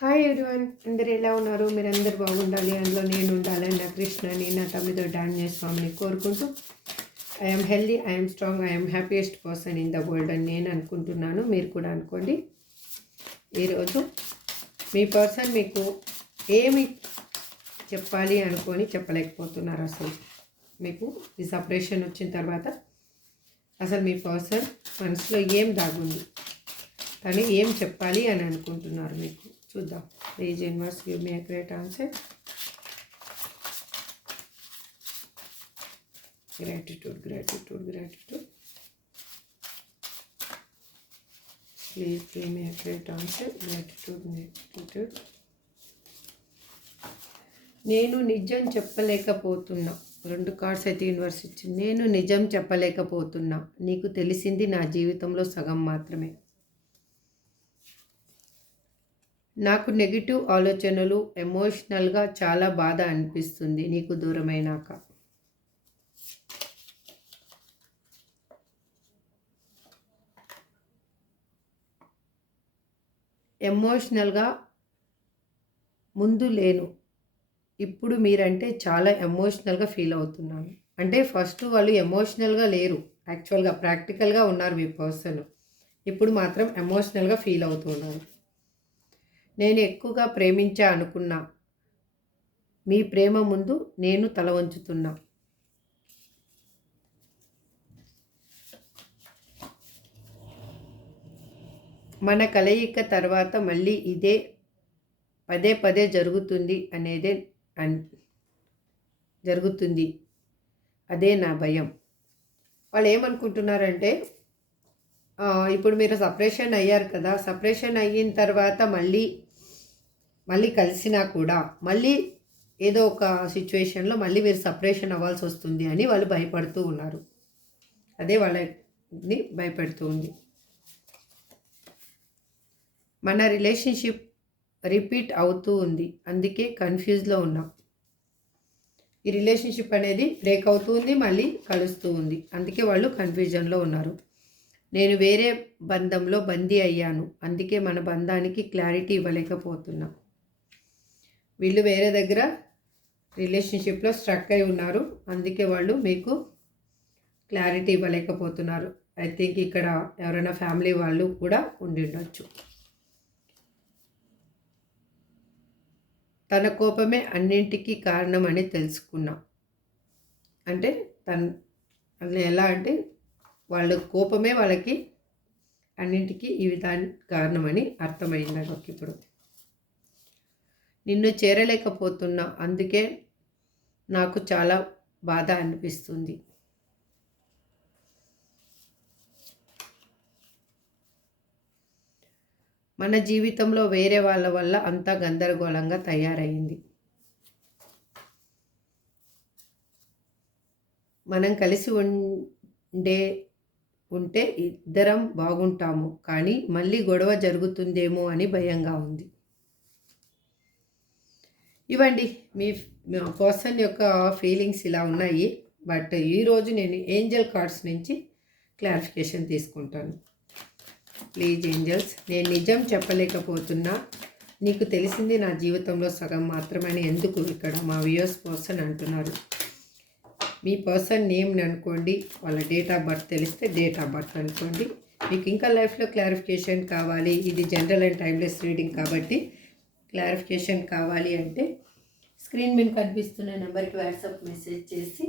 Hi everyone, అందరు ఎలా ఉన్నారు? మీరందరూ బాగుండాలి, అందులో నేను ఉండాలని నా కృష్ణని నా తమ్మిదొడ్డి ఆంజనేయ స్వామిని కోరుకుంటూ I'm healthy, I'm strong, I'm happiest person in the world అని నేను అనుకుంటున్నాను. మీరు కూడా అనుకోండి. ఈరోజు మీ పర్సన్ మీకు ఏమి చెప్పాలి అనుకొని చెప్పలేకపోతున్నారు. అసలు మీకు ఈ సపరేషన్ వచ్చిన తర్వాత అసలు మీ పర్సన్ మనసులో ఏం దాగుంది, కానీ ఏం చెప్పాలి అని అనుకుంటున్నారు మీకు చూద్దాం. Please universe give me accurate answer. Gratitude, gratitude, gratitude. Please give me accurate answer. Gratitude, gratitude. నేను నిజం చెప్పలేకపోతున్నా. 2 కార్డ్స్ అయితే యూనివర్స్ ఇచ్చింది. నేను నిజం చెప్పలేకపోతున్నా. నీకు తెలిసింది నా జీవితంలో సగం మాత్రమే. నాకు నెగిటివ్ ఆలోచనలు, ఎమోషనల్గా చాలా బాధ అనిపిస్తుంది నీకు దూరమైనాక. ఎమోషనల్గా ముందు లేను, ఇప్పుడు మీరంటే చాలా ఎమోషనల్గా ఫీల్ అవుతున్నాను. అంటే ఫస్ట్ వాళ్ళు ఎమోషనల్గా లేరు, యాక్చువల్గా ప్రాక్టికల్గా ఉన్నారు మీ పర్సన్. ఇప్పుడు మాత్రం ఎమోషనల్గా ఫీల్ అవుతున్నారు. నేను ఎక్కువగా ప్రేమించా అనుకున్నా, మీ ప్రేమ ముందు నేను తల వంచుతున్నా. మన కలయిక తర్వాత మళ్ళీ ఇదే పదే పదే జరుగుతుంది అనేదే జరుగుతుంది, అదే నా భయం. వాళ్ళు ఏమనుకుంటున్నారంటే ఇప్పుడు మీరు సపరేషన్ అయ్యారు కదా, సపరేషన్ అయిన తర్వాత మళ్ళీ కలిసినా కూడా మళ్ళీ ఏదో ఒక సిచ్యువేషన్లో మళ్ళీ మీరు సపరేషన్ అవ్వాల్సి వస్తుంది అని వాళ్ళు భయపడుతూ ఉన్నారు. అదే వాళ్ళని భయపెడుతూ ఉంది. మన రిలేషన్షిప్ రిపీట్ అవుతూ ఉంది, అందుకే కన్ఫ్యూజ్లో ఉన్నాం. ఈ రిలేషన్షిప్ అనేది బ్రేక్ అవుతూ ఉంది, మళ్ళీ కలుస్తూ ఉంది, అందుకే వాళ్ళు కన్ఫ్యూజన్లో ఉన్నారు. నేను వేరే బంధంలో బందీ అయ్యాను, అందుకే మన బంధానికి క్లారిటీ ఇవ్వలేకపోతున్నా. వీళ్ళు వేరే దగ్గర రిలేషన్షిప్లో స్ట్రక్ అయి ఉన్నారు, అందుకే వాళ్ళు మీకు క్లారిటీ ఇవ్వలేకపోతున్నారు. ఐ థింక్ ఇక్కడ ఎవరైనా ఫ్యామిలీ వాళ్ళు కూడా ఉండి ఉండొచ్చు. తన కోపమే అన్నింటికీ కారణం అని తెలుసుకున్నా. అంటే తను ఎలా అంటే వాళ్ళ కోపమే వాళ్ళకి అన్నింటికీ ఈ విధానికి కారణమని అర్థమైంది నాకు ఇప్పుడు. నిన్ను చేరలేకపోతున్నా, అందుకే నాకు చాలా బాధ అనిపిస్తుంది. మన జీవితంలో వేరే వాళ్ళ వల్ల అంతా గందరగోళంగా తయారైంది. మనం కలిసి ఉంటే ఇద్దరం బాగుంటాము, కానీ మళ్ళీ గొడవ జరుగుతుందేమో అని భయంగా ఉంది. ఇవ్వండి మీ పర్సన్ యొక్క ఫీలింగ్స్ ఇలా ఉన్నాయి. బట్ ఈరోజు నేను ఏంజల్ కార్డ్స్ నుంచి క్లారిఫికేషన్ తీసుకుంటాను. ప్లీజ్ ఏంజల్స్, నేను నిజం చెప్పలేకపోతున్నా, నీకు తెలిసింది నా జీవితంలో సగం మాత్రమే ఎందుకు ఇక్కడ మా వ్యూయర్స్ పర్సన్ అంటున్నారు. మీ పర్సన్ నేమ్ని అనుకోండి, వాళ్ళ డేట్ ఆఫ్ బర్త్ తెలిస్తే డేట్ ఆఫ్ బర్త్ అనుకోండి. మీకు ఇంకా లైఫ్లో క్లారిఫికేషన్ కావాలి, ఇది జనరల్ అండ్ టైమ్లెస్ రీడింగ్ కాబట్టి క్లారిఫికేషన్ కావాలి అంటే స్క్రీన్ మీద కనిపిస్తున్న నెంబర్కి వాట్సాప్ మెసేజ్ చేసి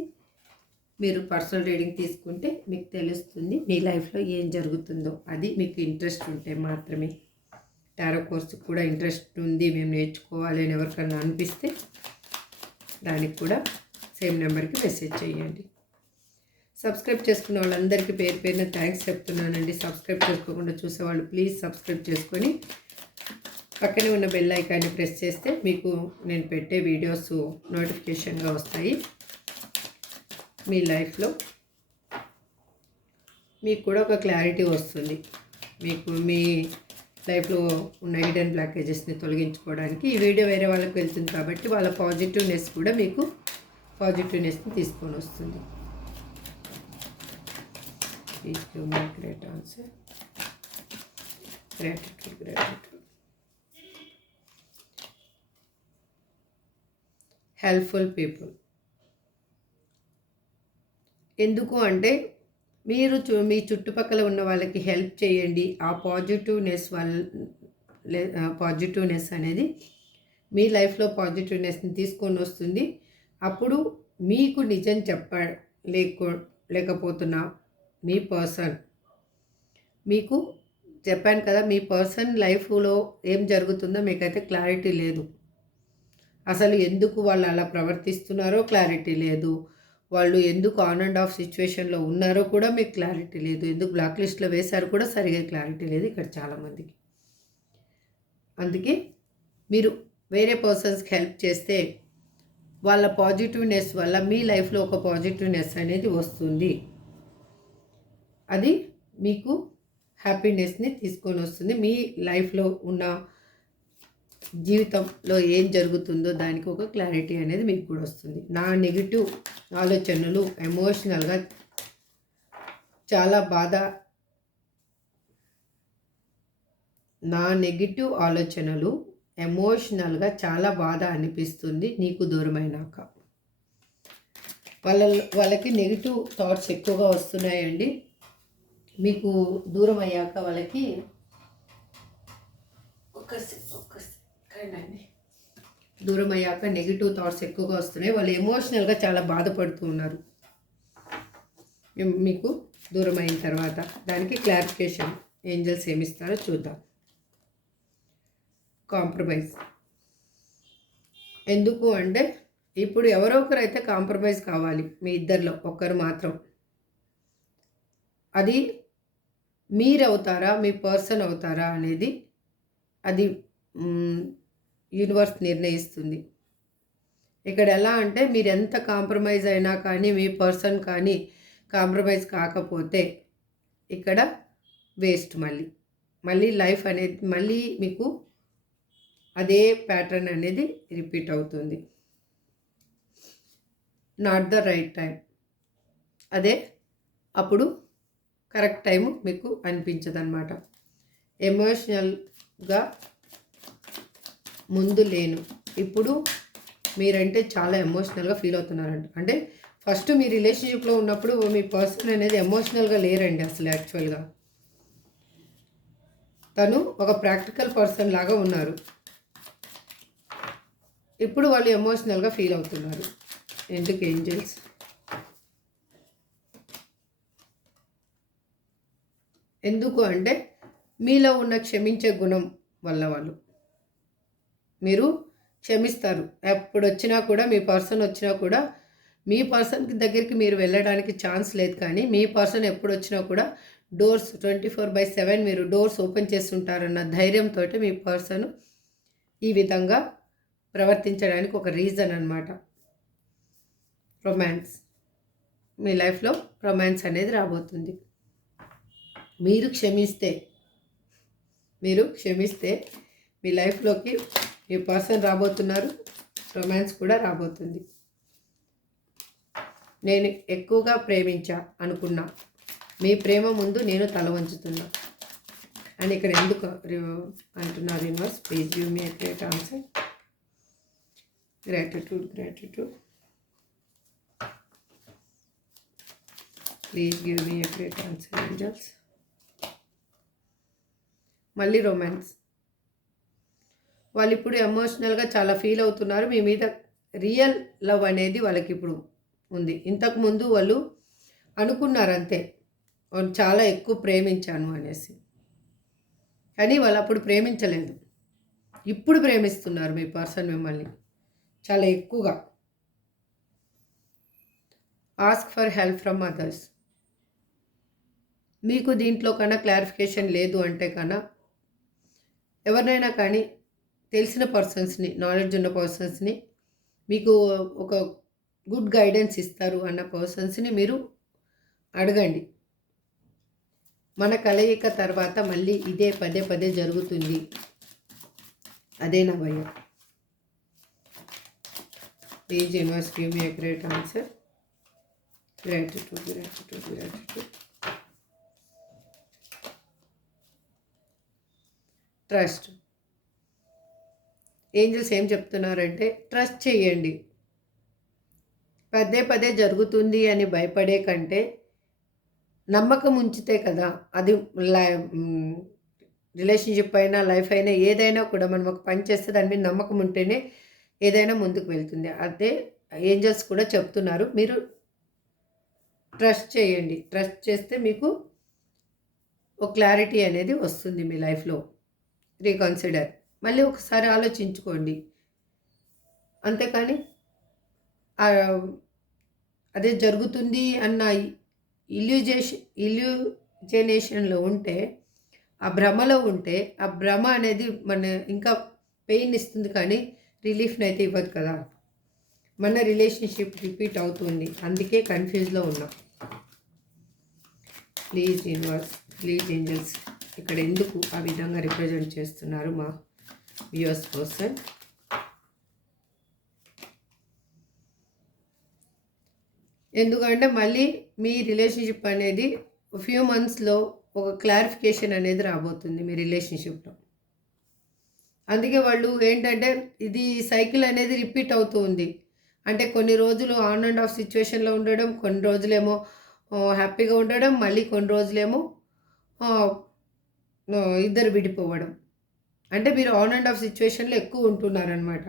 మీరు పర్సనల్ రీడింగ్ తీసుకుంటే మీకు తెలుస్తుంది మీ లైఫ్లో ఏం జరుగుతుందో. అది మీకు ఇంట్రెస్ట్ ఉంటే మాత్రమే. టారో కోర్సుకు కూడా ఇంట్రెస్ట్ ఉంది, మేము నేర్చుకోవాలి అని ఎవరికన్నా అనిపిస్తే దానికి కూడా సేమ్ నెంబర్కి మెసేజ్ చేయండి. సబ్స్క్రైబ్ చేసుకున్న వాళ్ళందరికీ పేరు పేరున థ్యాంక్స్ చెప్తున్నానండి. సబ్స్క్రైబ్ చేసుకోకుండా చూసేవాళ్ళు ప్లీజ్ సబ్స్క్రైబ్ చేసుకొని పక్కనే ఉన్న బెల్ ఐకాన్ని ప్రెస్ చేస్తే మీకు నేను పెట్టే వీడియోస్ నోటిఫికేషన్గా వస్తాయి. మీ లైఫ్లో మీకు కూడా ఒక క్లారిటీ వస్తుంది. మీకు మీ లైఫ్లో ఉన్న హిడెన్ బ్లాకేజెస్ని తొలగించుకోవడానికి ఈ వీడియో వేరే వాళ్ళకి వెళ్తుంది కాబట్టి వాళ్ళ పాజిటివ్నెస్ కూడా మీకు పాజిటివ్నెస్ని తీసుకొని వస్తుంది. Please give me great answer. Gratitude, gratitude. Helpful people. ఎందుకు అంటే మీరు మీ చుట్టుపక్కల ఉన్న వాళ్ళకి హెల్ప్ చేయండి. ఆ పాజిటివ్నెస్ అనేది మీ లైఫ్లో పాజిటివ్నెస్ని తీసుకొని వస్తుంది. అప్పుడు మీకు నిజం లేకపోతున్నా మీ పర్సన్, మీకు చెప్పాను కదా, మీ పర్సన్ లైఫ్లో ఏం జరుగుతుందో మీకైతే క్లారిటీ లేదు. అసలు ఎందుకు వాళ్ళు అలా ప్రవర్తిస్తున్నారో క్లారిటీ లేదు. వాళ్ళు ఎందుకు ఆన్ అండ్ ఆఫ్ సిచ్యువేషన్లో ఉన్నారో కూడా మీకు క్లారిటీ లేదు. ఎందుకు బ్లాక్ లిస్ట్లో వేశారో కూడా సరిగా క్లారిటీ లేదు ఇక్కడ చాలామందికి. అందుకే మీరు వేరే పర్సన్స్కి హెల్ప్ చేస్తే వాళ్ళ పాజిటివ్నెస్ వల్ల మీ లైఫ్లో ఒక పాజిటివ్నెస్ అనేది వస్తుంది. అది మీకు హ్యాపీనెస్ని తీసుకొని వస్తుంది. మీ లైఫ్లో ఉన్న జీవితంలో ఏం జరుగుతుందో దానికి ఒక క్లారిటీ అనేది మీకు కూడా వస్తుంది. నా నెగిటివ్ ఆలోచనలు ఎమోషనల్గా చాలా బాధ అనిపిస్తుంది నీకు దూరమైనాక. వాళ్ళకి నెగిటివ్ థాట్స్ ఎక్కువగా వస్తున్నాయండి. మీకు దూరం అయ్యాక వాళ్ళకి దూరం అయ్యాక నెగిటివ్ థాట్స్ ఎక్కువగా వస్తున్నాయి. వాళ్ళు ఎమోషనల్గా చాలా బాధపడుతూ ఉన్నారు మీకు దూరం అయిన తర్వాత. దానికి క్లారిఫికేషన్ ఏంజల్స్ ఏమిస్తారో చూద్దాం. కాంప్రమైజ్. ఎందుకు అంటే ఇప్పుడు ఎవరో ఒకరు అయితే కాంప్రమైజ్ కావాలి. మీ ఇద్దరిలో ఒక్కరు మాత్రం. అది మీరవుతారా మీ పర్సన్ అవుతారా అనేది అది యూనివర్స్ నిర్ణయిస్తుంది. ఇక్కడ ఎలా అంటే మీరు ఎంత కాంప్రమైజ్ అయినా కానీ మీ పర్సన్ కానీ కాంప్రమైజ్ కాకపోతే ఇక్కడ వేస్ట్. మళ్ళీ లైఫ్ అనేది మళ్ళీ మీకు అదే ప్యాటర్న్ అనేది రిపీట్ అవుతుంది. Not the right time. అదే అప్పుడు కరెక్ట్ టైము మీకు అనిపించదు అన్నమాట. ఎమోషనల్గా ముందు లేను, ఇప్పుడు మీరంటే చాలా ఎమోషనల్గా ఫీల్ అవుతున్నారంట. అంటే ఫస్ట్ మీ రిలేషన్షిప్లో ఉన్నప్పుడు మీ పర్సన్ అనేది ఎమోషనల్గా లేరండి అసలు. యాక్చువల్గా తను ఒక ప్రాక్టికల్ పర్సన్ లాగా ఉన్నారు. ఇప్పుడు వాళ్ళు ఎమోషనల్గా ఫీల్ అవుతున్నారు. ఎందుకు ఏంజల్స్? ఎందుకు అంటే మీలో ఉన్న క్షమించే గుణం వల్ల మీరు క్షమిస్తారు. ఎప్పుడు వచ్చినా కూడా మీ పర్సన్ వచ్చినా కూడా మీ పర్సన్ దగ్గరికి మీరు వెళ్ళడానికి ఛాన్స్ లేదు. కానీ మీ పర్సన్ ఎప్పుడు వచ్చినా కూడా డోర్స్ 24/7 మీరు డోర్స్ ఓపెన్ చేస్తుంటారన్న ధైర్యంతో మీ పర్సన్ ఈ విధంగా ప్రవర్తించడానికి ఒక రీజన్ అన్నమాట. రొమాన్స్. మీ లైఫ్లో రొమాన్స్ అనేది రాబోతుంది. మీరు క్షమిస్తే మీ లైఫ్లోకి మీ పర్సన్ రాబోతున్నారు. రొమాన్స్ కూడా రాబోతుంది. నేను ఎక్కువగా అనుకున్నా మీ ప్రేమ ముందు నేను తల వంచుతున్నా అని ఇక్కడ ఎందుకు అంటున్నారు universe? Please give me a great answer. Gratitude. Please give me a great answer angels. మళ్ళీ రొమాన్స్. వాళ్ళు ఇప్పుడు ఎమోషనల్గా చాలా ఫీల్ అవుతున్నారు. మీ మీద రియల్ లవ్ అనేది వాళ్ళకి ఇప్పుడు ఉంది. ఇంతకుముందు వాళ్ళు అనుకున్నారు అంతే, చాలా ఎక్కువ ప్రేమించాను అనేసి. కానీ వాళ్ళు అప్పుడు ప్రేమించలేదు. ఇప్పుడు ప్రేమిస్తున్నారు మీ పర్సన్ మిమ్మల్ని చాలా ఎక్కువగా. Ask for help from others. మీకు దీంట్లో కన్నా క్లారిఫికేషన్ లేదు అంటే కన్నా ఎవరినైనా కానీ తెలిసిన పర్సన్స్ని, నాలెడ్జ్ ఉన్న పర్సన్స్ని, మీకు ఒక గుడ్ గైడెన్స్ ఇస్తారు అన్న పర్సన్స్ని మీరు అడగండి. మన కలయిక తర్వాత మళ్ళీ ఇదే పదే జరుగుతుంది. అదే నా భయం. Please universe give me a great answer. Gratitude. Trust. Angels ఏం చెప్తున్నారంటే ట్రస్ట్ చేయండి. పదే పదే జరుగుతుంది అని భయపడే కంటే నమ్మకం ఉంచితే కదా అది రిలేషన్షిప్ అయినా లైఫ్ అయినా ఏదైనా కూడా మనం ఒక పని చేస్తే దాని మీద నమ్మకం ఉంటేనే ఏదైనా ముందుకు వెళ్తుంది. అదే ఏంజల్స్ కూడా చెప్తున్నారు. మీరు ట్రస్ట్ చేయండి. ట్రస్ట్ చేస్తే మీకు ఒక క్లారిటీ అనేది వస్తుంది మీ లైఫ్లో. రీకన్సిడర్ మళ్ళీ ఒకసారి ఆలోచించుకోండి. అంతేకాని అదే జరుగుతుంది అన్న ఇల్యూజనేషన్లో ఉంటే, ఆ భ్రమలో ఉంటే, ఆ భ్రమ అనేది మన ఇంకా పెయిన్ ఇస్తుంది కానీ రిలీఫ్ని అయితే ఇవ్వదు కదా. మన రిలేషన్షిప్ రిపీట్ అవుతుంది, అందుకే కన్ఫ్యూజ్లో ఉన్నాం. ప్లీజ్ యూనివర్స్, ప్లీజ్ ఏంజల్స్, ఇక్కడ ఎందుకు ఆ విధంగా రిప్రజెంట్ చేస్తున్నారు మా వ్యూవర్స్ పర్సన్? ఎందుకంటే మళ్ళీ మీ రిలేషన్షిప్ అనేది ఫ్యూ మంత్స్లో ఒక క్లారిఫికేషన్ అనేది రాబోతుంది మీ రిలేషన్షిప్లో. అందుకే వాళ్ళు ఏంటంటే ఇది సైకిల్ అనేది రిపీట్ అవుతూ ఉంది. అంటే కొన్ని రోజులు ఆన్ అండ్ ఆఫ్ సిచ్యువేషన్లో ఉండడం, కొన్ని రోజులేమో హ్యాపీగా ఉండడం, మళ్ళీ కొన్ని రోజులేమో ఇద్దరు విడిపోవడం. అంటే మీరు ఆన్ అండ్ ఆఫ్ సిచ్యువేషన్లో ఎక్కువ ఉంటున్నారనమాట.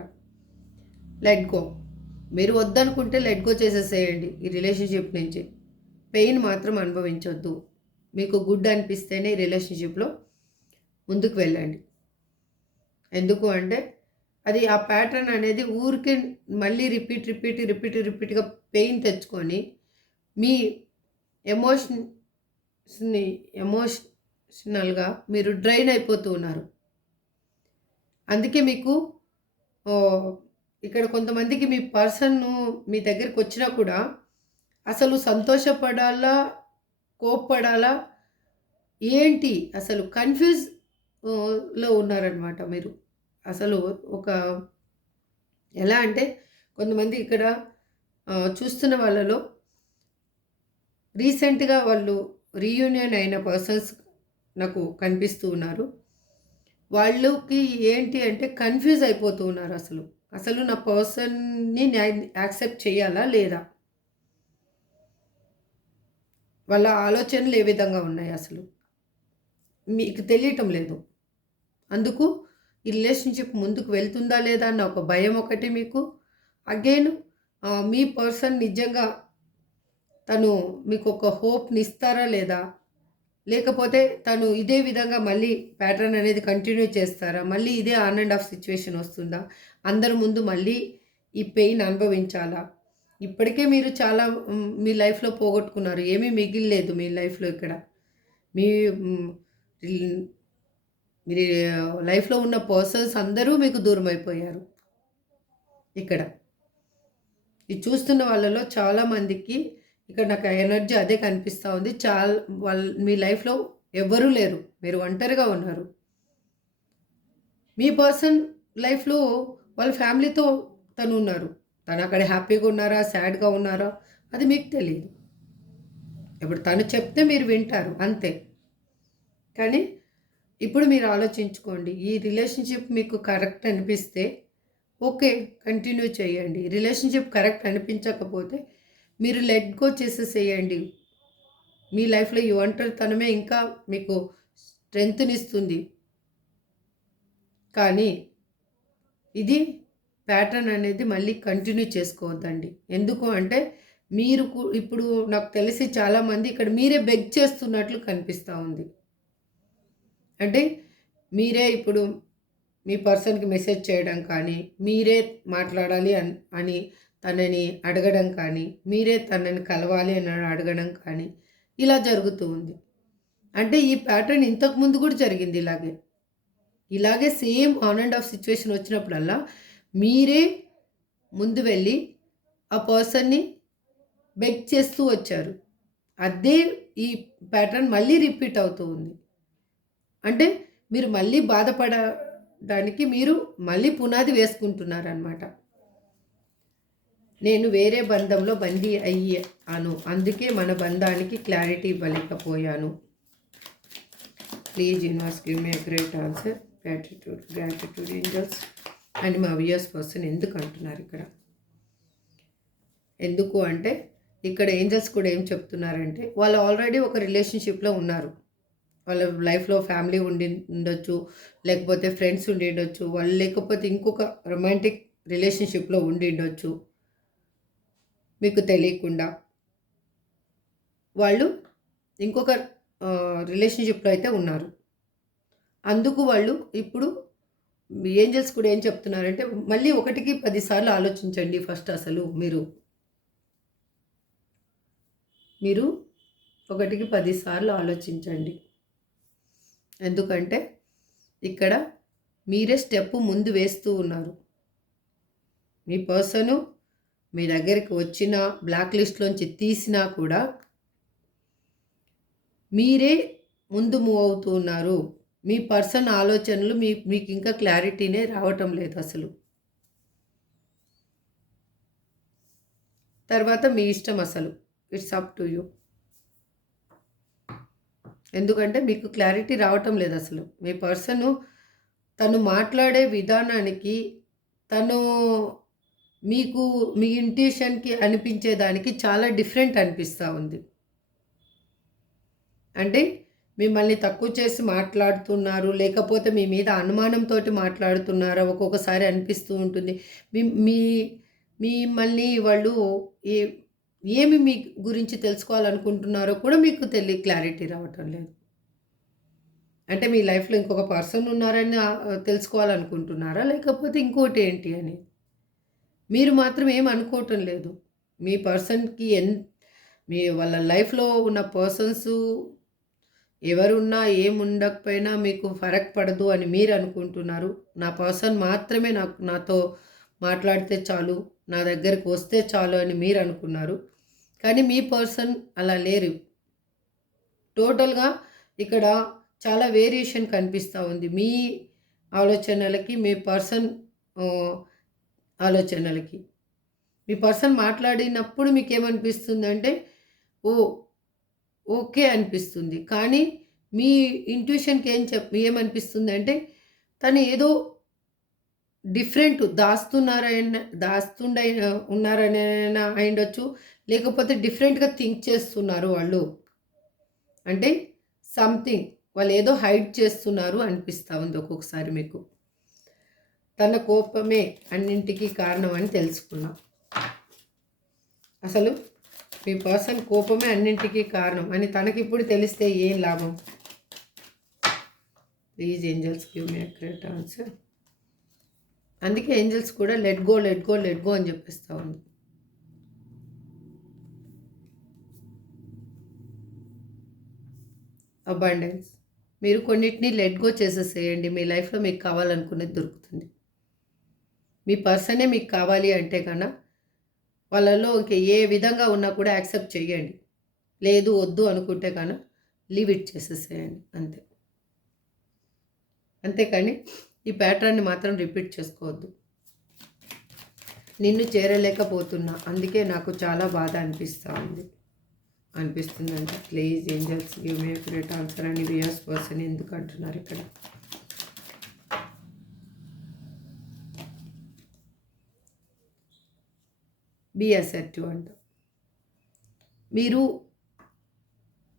Let go. మీరు వద్దనుకుంటే లెట్ గో చేసేసేయండి ఈ రిలేషన్షిప్ నుంచి. పెయిన్ మాత్రం అనుభవించొద్దు. మీకు గుడ్ అనిపిస్తేనే ఈ రిలేషన్షిప్లో ముందుకు వెళ్ళండి. ఎందుకు అంటే అది ఆ ప్యాటర్న్ అనేది ఊరికే మళ్ళీ రిపీట్గా పెయిన్ తెచ్చుకొని మీ ఎమోషనల్గా మీరు డ్రైన్ అయిపోతూ ఉన్నారు. అందుకే మీకు ఇక్కడ కొంతమందికి మీ పర్సన్ మీ దగ్గరికి వచ్చినా కూడా అసలు సంతోషపడాలా, కోప్పడాలా, ఏంటి అసలు కన్ఫ్యూజ్లో ఉన్నారనమాట మీరు. అసలు ఒక ఎలా అంటే కొంతమంది ఇక్కడ చూస్తున్న వాళ్ళలో రీసెంట్గా వాళ్ళు రీయూనియన్ అయిన పర్సన్స్ నాకు కనిపిస్తూ ఉన్నారు. వాళ్ళకి ఏంటి అంటే కన్ఫ్యూజ్ అయిపోతూ ఉన్నారు. అసలు నా పర్సన్ని యాక్సెప్ట్ చేయాలా లేదా, వాళ్ళ ఆలోచనలు ఏ విధంగా ఉన్నాయి అసలు మీకు తెలియటం లేదు. అందుకు ఈ రిలేషన్షిప్ ముందుకు వెళ్తుందా లేదా అన్న ఒక భయం ఒకటి మీకు. అగైన్ మీ పర్సన్ నిజంగా తను మీకు ఒక హోప్ని ఇస్తారా లేదా, లేకపోతే తను ఇదే విధంగా మళ్ళీ ప్యాటర్న్ అనేది కంటిన్యూ చేస్తారా, మళ్ళీ ఇదే ఆన్ అండ్ ఆఫ్ సిచ్యువేషన్ వస్తుందా, అందరి ముందు మళ్ళీ ఈ పెయిన్ అనుభవించాలా. ఇప్పటికే మీరు చాలా మీ లైఫ్లో పోగొట్టుకున్నారు, ఏమీ మిగిలిలేదు మీ లైఫ్లో. ఇక్కడ మీ మీరు లైఫ్లో ఉన్న పర్సన్స్ అందరూ మీకు దూరం అయిపోయారు. ఇక్కడ ఇది చూస్తున్న వాళ్ళలో చాలామందికి ఇక్కడ నాకు ఎనర్జీ అదే కనిపిస్తూ ఉంది. మీ లైఫ్లో ఎవ్వరూ లేరు, మీరు ఒంటరిగా ఉన్నారు. మీ పర్సన్ లైఫ్లో వాళ్ళ ఫ్యామిలీతో తను ఉన్నారు. తను అక్కడ హ్యాపీగా ఉన్నారా, సాడ్గా ఉన్నారా అది మీకు తెలియదు. ఇప్పుడు తను చెప్తే మీరు వింటారు అంతే. కానీ ఇప్పుడు మీరు ఆలోచించుకోండి, ఈ రిలేషన్షిప్ మీకు కరెక్ట్ అనిపిస్తే ఓకే కంటిన్యూ చేయండి. రిలేషన్షిప్ కరెక్ట్ అనిపించకపోతే మీరు లెట్ గో చేసేసేయండి. మీ లైఫ్లో ఈ ఒంటరితనమే ఇంకా మీకు స్ట్రెంగ్త్నిస్తుంది. కానీ ఇది ప్యాటర్న్ అనేది మళ్ళీ కంటిన్యూ చేసుకోవద్దండి. ఎందుకు అంటే మీరు ఇప్పుడు నాకు తెలిసి చాలామంది ఇక్కడ మీరే బెగ్ చేస్తున్నట్లు కనిపిస్తూ ఉంది. అంటే మీరే ఇప్పుడు మీ పర్సన్కి మెసేజ్ చేయడం కానీ, మీరే మాట్లాడాలి అని తనని అడగడం కానీ, మీరే తనని కలవాలి అని అడగడం కానీ ఇలా జరుగుతూ ఉంది. అంటే ఈ ప్యాటర్న్ ఇంతకుముందు కూడా జరిగింది ఇలాగే same on and of situation వచ్చినప్పుడల్లా మీరే ముందు వెళ్ళి ఆ పర్సన్ని బెగ్ చేస్తూ వచ్చారు. అదే ఈ ప్యాటర్న్ మళ్ళీ రిపీట్ అవుతూ ఉంది. అంటే మీరు మళ్ళీ బాధపడడానికి మీరు మళ్ళీ పునాది వేసుకుంటున్నారనమాట. నేను వేరే బంధంలో బందీ అయ్యాను, అందుకే మన బంధానికి క్లారిటీ ఇవ్వలేకపోయాను. Please universe give me a great answer. Gratitude angels అని మా వ్యూయర్స్ పర్సన్ ఎందుకు అంటున్నారు ఇక్కడ. ఎందుకు అంటే ఇక్కడ ఏంజల్స్ కూడా ఏం చెప్తున్నారంటే వాళ్ళు ఆల్రెడీ ఒక రిలేషన్షిప్లో ఉన్నారు. వాళ్ళ లైఫ్లో ఫ్యామిలీ ఉండొచ్చు, లేకపోతే ఫ్రెండ్స్ ఉండొచ్చు, వాళ్ళు లేకపోతే ఇంకొక రొమాంటిక్ రిలేషన్షిప్లో ఉండొచ్చు. మీకు తెలియకుండా వాళ్ళు ఇంకొక రిలేషన్షిప్లో అయితే ఉన్నారు. అందుకు వాళ్ళు ఇప్పుడు ఏంజల్స్ కూడా ఏం చెప్తున్నారంటే మళ్ళీ 1కి 10 సార్లు ఆలోచించండి. ఫస్ట్ అసలు మీరు 1కి 10 సార్లు ఆలోచించండి. ఎందుకంటే ఇక్కడ మీరే స్టెప్ ముందు వేస్తూ ఉన్నారు. మీ పర్సను మీ దగ్గరికి వచ్చిన బ్లాక్ లిస్ట్లోంచి తీసినా కూడా మీరే ముందు మూవ్ అవుతూ ఉన్నారు. మీ పర్సన్ ఆలోచనలు మీకు ఇంకా క్లారిటీనే రావటం లేదు అసలు. తర్వాత మీ ఇష్టం అసలు. It's up to you. ఎందుకంటే మీకు క్లారిటీ రావటం లేదు అసలు. మీ పర్సను తను మాట్లాడే విధానానికి తను మీకు మీ ఇంట్యూషన్కి అనిపించేదానికి చాలా డిఫరెంట్ అనిపిస్తూ ఉంది. అంటే మిమ్మల్ని తక్కువ చేసి మాట్లాడుతున్నారు, లేకపోతే మీ మీద అనుమానంతో మాట్లాడుతున్నారా ఒక్కొక్కసారి అనిపిస్తూ ఉంటుంది. మీ మిమ్మల్ని వాళ్ళు ఏమి మీ గురించి తెలుసుకోవాలనుకుంటున్నారో కూడా మీకు క్లారిటీ రావటం లేదు. అంటే మీ లైఫ్లో ఇంకొక పర్సన్ ఉన్నారని తెలుసుకోవాలనుకుంటున్నారా, లేకపోతే ఇంకోటి ఏంటి అని మీరు మాత్రం ఏం అనుకోవటం లేదు. మీ పర్సన్కి మీ వాళ్ళ లైఫ్లో ఉన్న పర్సన్స్ ఎవరున్నా ఏముండకపోయినా మీకు ఫరక్ పడదు అని మీరు అనుకుంటున్నారు. నా పర్సన్ మాత్రమే నాతో మాట్లాడితే చాలు, నా దగ్గరకు వస్తే చాలు అని మీరు అనుకున్నారు. కానీ మీ పర్సన్ అలా లేరు. టోటల్గా ఇక్కడ చాలా వేరియేషన్ కనిపిస్తూ ఉంది. మీ ఆలోచనలకి మీ పర్సన్ ఆలోచనలకి. మీ పర్సన్ మాట్లాడినప్పుడు మీకు ఏమనిపిస్తుందంటే ఓకే అనిపిస్తుంది. కానీ మీ ఇంట్యూషన్కి ఏమనిపిస్తుంది అంటే తను ఏదో డిఫరెంట్ ఉన్నారనైనా అయ్యుండొచ్చు, లేకపోతే డిఫరెంట్గా థింక్ చేస్తున్నారు వాళ్ళు. అంటే సంథింగ్ వాళ్ళు ఏదో హైడ్ చేస్తున్నారు అనిపిస్తూ ఉంది ఒక్కొక్కసారి మీకు. తన కోపమే అన్నింటికీ కారణం అని తెలుసుకున్నాం. అసలు మీ పర్సన్ కోపమే అన్నింటికీ కారణం అని తనకిప్పుడు తెలిస్తే ఏం లాభం? Please angels give me accurate answer. అందుకే ఏంజల్స్ కూడా లెట్ గో అని చెప్పిస్తూ ఉంది. అబాండెన్స్. మీరు కొన్నిటిని లెట్ గో చేసేసేయండి. మీ లైఫ్లో మీకు కావాలనుకునేది దొరుకుతుంది. మీ పర్సనే మీకు కావాలి అంటే కన్నా వాళ్ళలో ఇంక ఏ విధంగా ఉన్నా కూడా యాక్సెప్ట్ చేయండి. లేదు వద్దు అనుకుంటే కన్నా లీవ్ ఇట్ చేసేసేయండి అంతే. అంతేకాని ఈ ప్యాటర్న్ని మాత్రం రిపీట్ చేసుకోవద్దు. నిన్ను చేరలేకపోతున్నా, అందుకే నాకు చాలా బాధ అనిపిస్తుందంట. Please angels give me accurate answer అని వియర్స్ పర్సన్ ఎందుకు అంటున్నారు ఇక్కడ? బీ అసర్టివ్ అంట. మీరు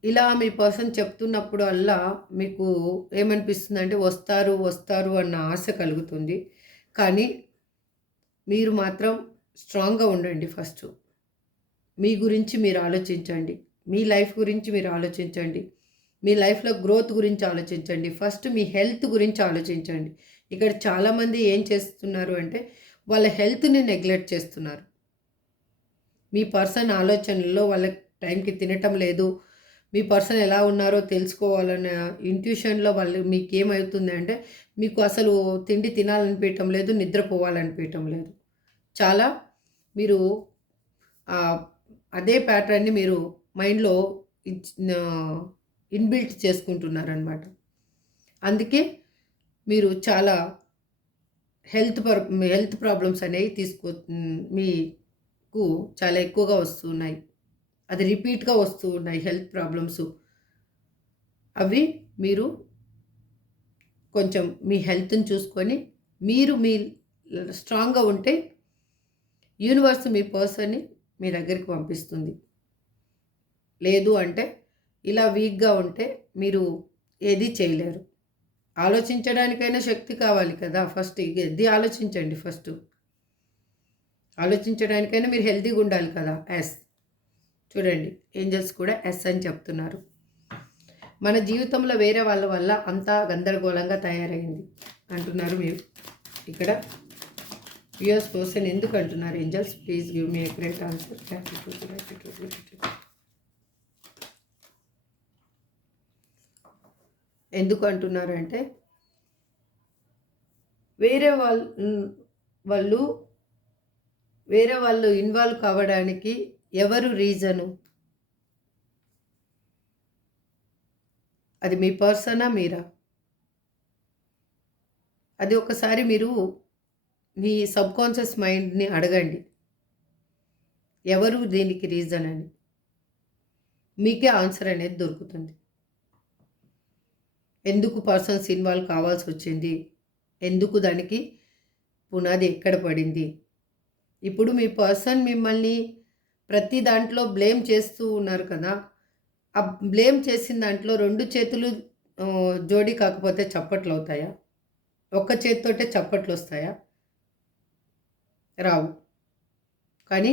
ఇలా మీ పర్సన్ చెప్తున్నప్పుడు అల్లా మీకు ఏమనిపిస్తుంది అంటే వస్తారు అన్న ఆశ కలుగుతుంది. కానీ మీరు మాత్రం స్ట్రాంగ్గా ఉండండి. ఫస్ట్ మీ గురించి మీరు ఆలోచించండి. మీ లైఫ్ గురించి మీరు ఆలోచించండి. మీ లైఫ్లో గ్రోత్ గురించి ఆలోచించండి. ఫస్ట్ మీ హెల్త్ గురించి ఆలోచించండి. ఇక్కడ చాలామంది ఏం చేస్తున్నారు అంటే వాళ్ళ హెల్త్ని నెగ్లెక్ట్ చేస్తున్నారు. మీ పర్సన్ ఆలోచనల్లో వాళ్ళకి టైంకి తినటం లేదు. మీ పర్సన్ ఎలా ఉన్నారో తెలుసుకోవాలనే ఇంట్యూషన్లో వాళ్ళు మీకు ఏమవుతుంది అంటే మీకు అసలు తిండి తినాలనిపించటం లేదు, నిద్రపోవాలనిపించటం లేదు. చాలా మీరు అదే ప్యాటర్న్ని మీరు మైండ్లో ఇన్బిల్ట్ చేసుకుంటున్నారనమాట. అందుకే మీరు చాలా హెల్త్ ప్రాబ్లమ్స్ అనేవి మీకు చాలా ఎక్కువగా వస్తున్నాయి. అది రిపీట్గా వస్తూ ఉన్నాయి హెల్త్ ప్రాబ్లమ్స్. అవి మీరు కొంచెం మీ హెల్త్ని చూసుకొని మీరు స్ట్రాంగ్గా ఉంటే యూనివర్స్ మీ పర్సన్ని మీ దగ్గరికి పంపిస్తుంది. లేదు అంటే ఇలా వీక్గా ఉంటే మీరు ఏది చేయలేరు. ఆలోచించడానికైనా శక్తి కావాలి కదా! ఫస్ట్ ఇది ఆలోచించండి ఫస్టు. ఆలోచించడానికైనా మీరు హెల్తీగా ఉండాలి కదా! ఎస్. చూడండి ఏంజెల్స్ కూడా ఎస్ అని చెప్తున్నారు. మన జీవితంలో వేరే వాళ్ళ వల్ల అంతా గందరగోళంగా తయారైంది అంటున్నారు మీరు. ఇక్కడ యుఎస్ పర్సన్ ఎందుకు అంటున్నారు angels? Please give me a great answer. ఎందుకు అంటున్నారు అంటే వేరే వాళ్ళు ఇన్వాల్వ్ కావడానికి ఎవరు రీజను? అది మీ పర్సనా మీరా? అది ఒకసారి మీరు మీ సబ్కాన్షియస్ మైండ్ని అడగండి, ఎవరు దీనికి రీజన్ అని. మీకే ఆన్సర్ అనేది దొరుకుతుంది. ఎందుకు పర్సన్స్ ఇన్వాల్వ్ కావాల్సి వచ్చింది, ఎందుకు దానికి పునాది ఎక్కడ పడింది. ఇప్పుడు మీ పర్సన్ మిమ్మల్ని ప్రతి దాంట్లో బ్లేమ్ చేస్తూ ఉన్నారు కదా. ఆ బ్లేమ్ చేసిన దాంట్లో 2 చేతులు జోడీ కాకపోతే చప్పట్లు అవుతాయా? ఒక్క చేతితోటే చప్పట్లు వస్తాయా? రావు. కానీ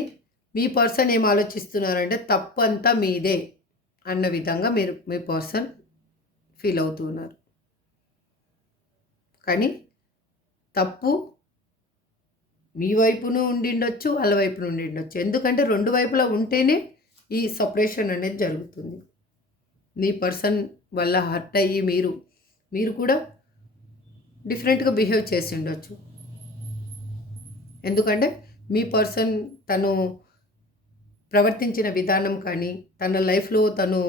మీ పర్సన్ ఏం ఆలోచిస్తున్నారంటే తప్పంతా మీదే అన్న విధంగా మీ పర్సన్ ఫీల్ అవుతూ ఉన్నారు. కానీ తప్పు మీ వైపును ఉండిండొచ్చు, వాళ్ళ వైపును ఉండిండొచ్చు. ఎందుకంటే 2 వైపులా ఉంటేనే ఈ సపరేషన్ అనేది జరుగుతుంది. మీ పర్సన్ వల్ల హర్ట్ అయ్యి మీరు కూడా డిఫరెంట్గా బిహేవ్ చేసి ఉండొచ్చు. ఎందుకంటే మీ పర్సన్ తను ప్రవర్తించిన విధానం కానీ, తన లైఫ్లో తను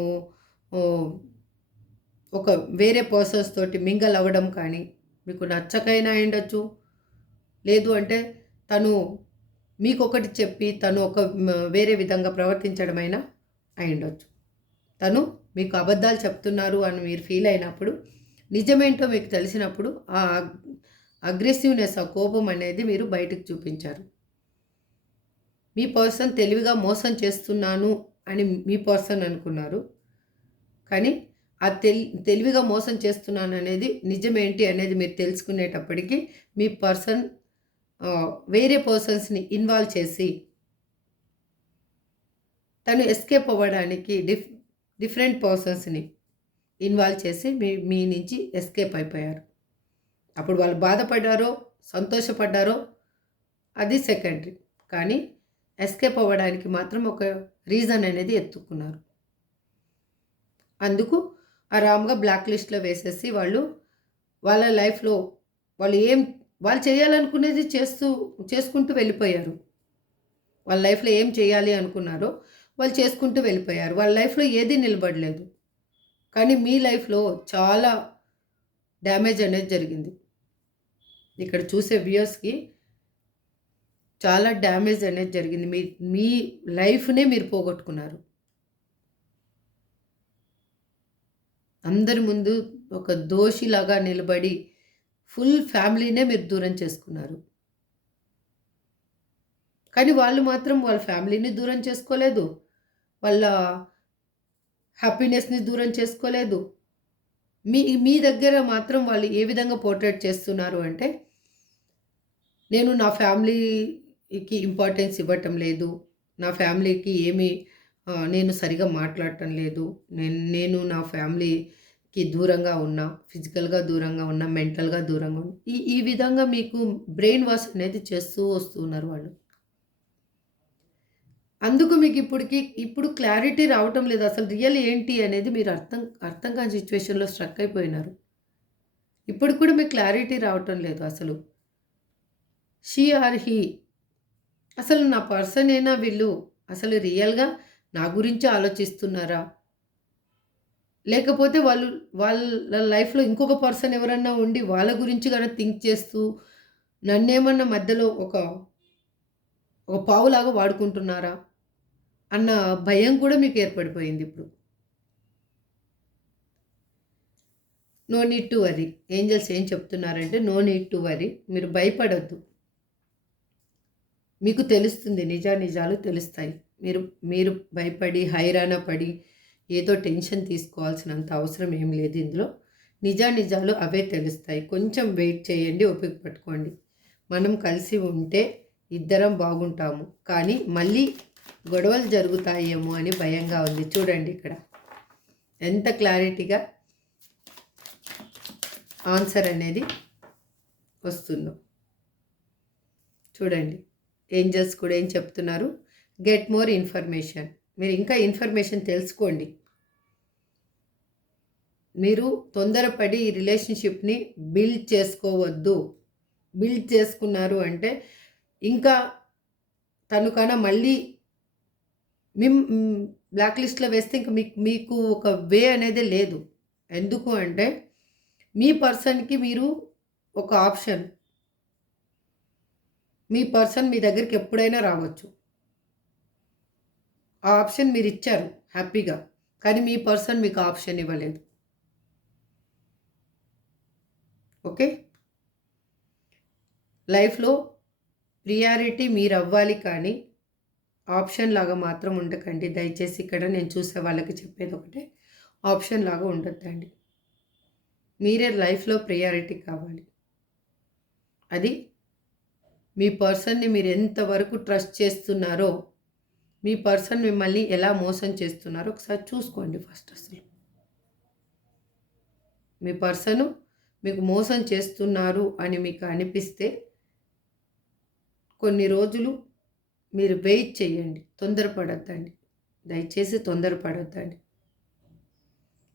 ఒక వేరే పర్సన్స్ తోటి మింగల్ అవ్వడం కానీ మీకు నచ్చకైనా ఉండొచ్చు. లేదు అంటే తను మీకొకటి చెప్పి తను ఒక వేరే విధంగా ప్రవర్తించడమైనా అయి ఉండొచ్చు. తను మీకు అబద్ధాలు చెప్తున్నారు అని మీరు ఫీల్ అయినప్పుడు, నిజమేంటో మీకు తెలిసినప్పుడు ఆ అగ్రెసివ్నెస్, ఆ కోపం అనేది మీరు బయటకు చూపించారు. మీ పర్సన్ తెలివిగా మోసం చేస్తున్నాను అని మీ పర్సన్ అనుకున్నారు. కానీ ఆ తెలివిగా మోసం చేస్తున్నాను అనేది నిజమేంటి అనేది మీరు తెలుసుకునేటప్పటికీ మీ పర్సన్ వేరే పర్సన్స్ని ఇన్వాల్వ్ చేసి తను ఎస్కేప్ అవ్వడానికి డిఫరెంట్ పర్సన్స్ని ఇన్వాల్వ్ చేసి మీ నుంచి ఎస్కేప్ అయిపోయారు. అప్పుడు వాళ్ళు బాధపడ్డారో సంతోషపడ్డారో అది సెకండరీ. కానీ ఎస్కేప్ అవ్వడానికి మాత్రం ఒక రీజన్ అనేది ఎత్తుకున్నారు. అందుకు ఆరామ్గా బ్లాక్ లిస్ట్లో వేసేసి వాళ్ళ లైఫ్లో వాళ్ళు చేయాలనుకునేది చేసుకుంటూ వెళ్ళిపోయారు. వాళ్ళ లైఫ్లో ఏం చేయాలి అనుకున్నారో వాళ్ళు చేసుకుంటూ వెళ్ళిపోయారు. వాళ్ళ లైఫ్లో ఏది నిలబడలేదు. కానీ మీ లైఫ్లో చాలా డ్యామేజ్ అనేది జరిగింది. ఇక్కడ చూసే వ్యూయర్స్కి చాలా డ్యామేజ్ అనేది జరిగింది. మీ లైఫ్నే మీరు పోగొట్టుకున్నారు. అందరి ముందు ఒక దోషిలాగా నిలబడి ఫుల్ ఫ్యామిలీనే మీరు దూరం చేసుకున్నారు. కానీ వాళ్ళు మాత్రం వాళ్ళ ఫ్యామిలీని దూరం చేసుకోలేదు, వాళ్ళ హ్యాపీనెస్ని దూరం చేసుకోలేదు. మీ దగ్గర మాత్రం వాళ్ళు ఏ విధంగా పోర్ట్రేట్ చేస్తున్నారు అంటే, నేను నా ఫ్యామిలీకి ఇంపార్టెన్స్ ఇవ్వటం లేదు, నా ఫ్యామిలీకి నేను సరిగా మాట్లాడటం లేదు, నేను నా ఫ్యామిలీకి దూరంగా ఉన్నా, ఫిజికల్గా దూరంగా ఉన్నా, మెంటల్గా దూరంగా ఉన్నా, ఈ విధంగా మీకు బ్రెయిన్ వాష్ అనేది చేస్తూ వస్తున్నారు వాళ్ళు. అందుకు మీకు ఇప్పుడు క్లారిటీ రావటం లేదు. అసలు రియల్ ఏంటి అనేది మీరు అర్థం కాని సిచ్యువేషన్లో స్ట్రక్ అయిపోయినారు. ఇప్పుడు కూడా మీకు క్లారిటీ రావటం లేదు. అసలు షీ ఆర్ హీ అసలు నా పర్సనేనా వీళ్ళు, అసలు రియల్గా నా గురించి ఆలోచిస్తున్నారా, లేకపోతే వాళ్ళ లైఫ్లో ఇంకొక పర్సన్ ఎవరన్నా ఉండి వాళ్ళ గురించి కనుక థింక్ చేస్తూ నన్నేమన్నా మధ్యలో ఒక పావులాగా వాడుకుంటున్నారా అన్న భయం కూడా మీకు ఏర్పడిపోయింది ఇప్పుడు. No need to worry. Angels ఏం చెప్తున్నారంటే నో నీడ్ టు వరీ, మీరు భయపడొద్దు. మీకు తెలుస్తుంది, నిజాలు తెలుస్తాయి. మీరు మీరు భయపడి హైరాణ పడి ఏదో టెన్షన్ తీసుకోవాల్సినంత అవసరం ఏం లేదు ఇందులో. నిజాలు అవే తెలుస్తాయి. కొంచెం వెయిట్ చేయండి, ఓపిక పట్టుకోండి. మనం కలిసి ఉంటే ఇద్దరం బాగుంటాము, కానీ మళ్ళీ గొడవలు జరుగుతాయేమో అని భయంగా ఉంది. చూడండి ఇక్కడ ఎంత క్లారిటీగా ఆన్సర్ అనేది వస్తుందో చూడండి. ఏంజల్స్ కూడా ఏం చెప్తున్నారు? Get more information. మీరు ఇంకా ఇన్ఫర్మేషన్ తెలుసుకోండి. మీరు తొందరపడి ఈ రిలేషన్షిప్ని బిల్డ్ చేసుకోవద్దు. బిల్డ్ చేసుకున్నారు అంటే ఇంకా తను కన్నా మళ్ళీ బ్లాక్ లిస్ట్లో వేస్తే ఇంకా మీకు ఒక వే అనేది లేదు. ఎందుకు అంటే మీ పర్సన్కి మీరు ఒక ఆప్షన్. మీ పర్సన్ మీ దగ్గరికి ఎప్పుడైనా రావచ్చు. ఆ ఆప్షన్ మీరు ఇచ్చారు హ్యాపీగా, కానీ మీ పర్సన్ మీకు ఆప్షన్ ఇవ్వలేదు. ఓకే, లైఫ్లో ప్రియారిటీ మీరు అవ్వాలి, కానీ ఆప్షన్ లాగా మాత్రం ఉండకండి దయచేసి. ఇక్కడ నేను చూసే వాళ్ళకి చెప్పేది ఒకటే, ఆప్షన్ లాగా ఉండొద్దండి. మీరే లైఫ్లో ప్రియారిటీ కావాలి. అది మీ పర్సన్ని మీరు ఎంతవరకు ట్రస్ట్ చేస్తున్నారో, మీ పర్సన్ మిమ్మల్ని ఎలా మోసం చేస్తున్నారో ఒకసారి చూసుకోండి ఫస్ట్. అసలు మీ పర్సను మీకు మోసం చేస్తున్నారు అని మీకు అనిపిస్తే కొన్ని రోజులు మీరు వెయిట్ చేయండి. తొందరపడొద్దండి, దయచేసి తొందరపడొద్దండి.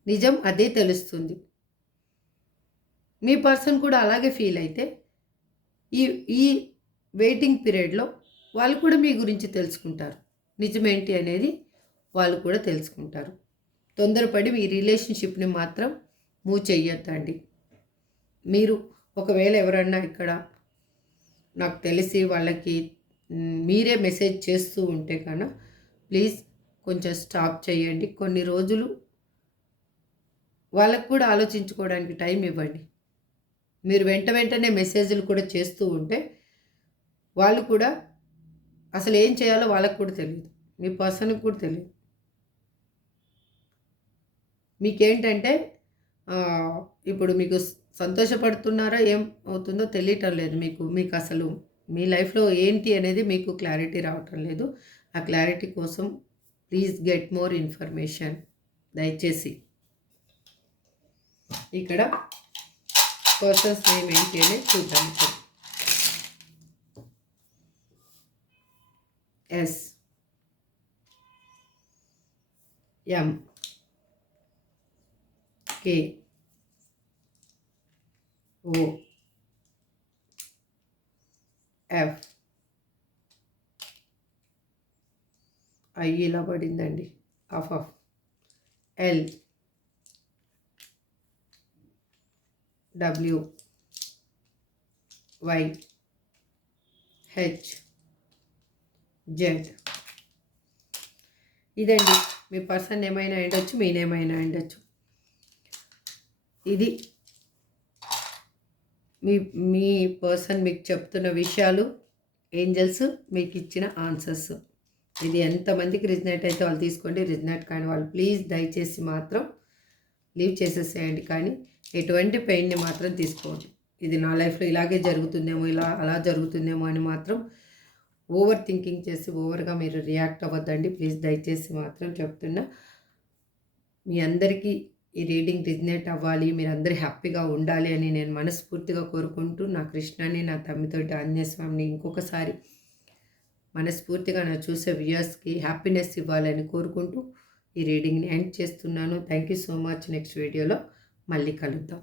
నిజం అదే తెలుస్తుంది. మీ పర్సన్ కూడా అలాగే ఫీల్ అయితే ఈ వెయిటింగ్ పీరియడ్లో వాళ్ళు కూడా మీ గురించి తెలుసుకుంటారు. నిజమేంటి అనేది వాళ్ళు కూడా తెలుసుకుంటారు. తొందరపడి మీ రిలేషన్షిప్ని మాత్రం మూవ్ చెయ్యొద్దండి. మీరు ఒకవేళ ఎవరన్నా ఇక్కడ నాకు తెలిసి వాళ్ళకి మీరే మెసేజ్ చేస్తూ ఉంటే కన్నా ప్లీజ్ కొంచెం స్టాప్ చేయండి. కొన్ని రోజులు వాళ్ళకు కూడా ఆలోచించుకోవడానికి టైం ఇవ్వండి. మీరు వెంటనే మెసేజ్లు కూడా చేస్తూ ఉంటే వాళ్ళు కూడా అసలు ఏం చేయాలో వాళ్ళకు కూడా తెలియదు, మీ పర్సన్కి కూడా తెలియదు. మీకేంటంటే ఇప్పుడు మీకు సంతోషపడుతున్నారా ఏం అవుతుందో తెలియటం లేదు. మీకు అసలు మీ లైఫ్లో ఏంటి అనేది మీకు క్లారిటీ రావటం లేదు. ఆ క్లారిటీ కోసం ప్లీజ్ గెట్ మోర్ ఇన్ఫర్మేషన్ దయచేసి. ఇక్కడ పర్సన్స్ నేమ్ ఏంటి అనేది చూద్దాం. S, M, K, O, F, I ఇలా పడిందండి, of L, W, Y, H, Z. ఇదండి మీ పర్సన్ ఏమైనా ఉండొచ్చు, మీ నేమైనా ఉండొచ్చు. ఇది మీ పర్సన్ మీకు చెప్తున్న విషయాలు, ఏంజల్స్ మీకు ఇచ్చిన ఆన్సర్స్. ఇది ఎంతమందికి రిజనేట్ అయితే వాళ్ళు తీసుకోండి, రిజనేట్ కానీ వాళ్ళు ప్లీజ్ దయచేసి మాత్రం లీవ్ చేసేసేయండి. కానీ ఎటువంటి పెయిన్ని మాత్రం తీసుకోండి. ఇది నా లైఫ్లో ఇలాగే జరుగుతుందేమో, అలా జరుగుతుందేమో అని మాత్రం ఓవర్ థింకింగ్ చేసి ఓవర్గా మీరు రియాక్ట్ అవ్వద్దండి ప్లీజ్. దయచేసి మాత్రం చెప్తున్నా, మీ అందరికీ ఈ రీడింగ్ రిజనేట్ అవ్వాలి, మీరందరూ హ్యాపీగా ఉండాలి అని నేను మనస్ఫూర్తిగా కోరుకుంటూ, నా కృష్ణని నా తమ్మితోటి ఆంజనేయ స్వామిని ఇంకొకసారి మనస్ఫూర్తిగా నా చూసే వ్యూయర్స్కి హ్యాపీనెస్ ఇవ్వాలని కోరుకుంటూ ఈ రీడింగ్ని ఎండ్ చేస్తున్నాను. Thank you so much. Next వీడియోలో మళ్ళీ కలుద్దాం.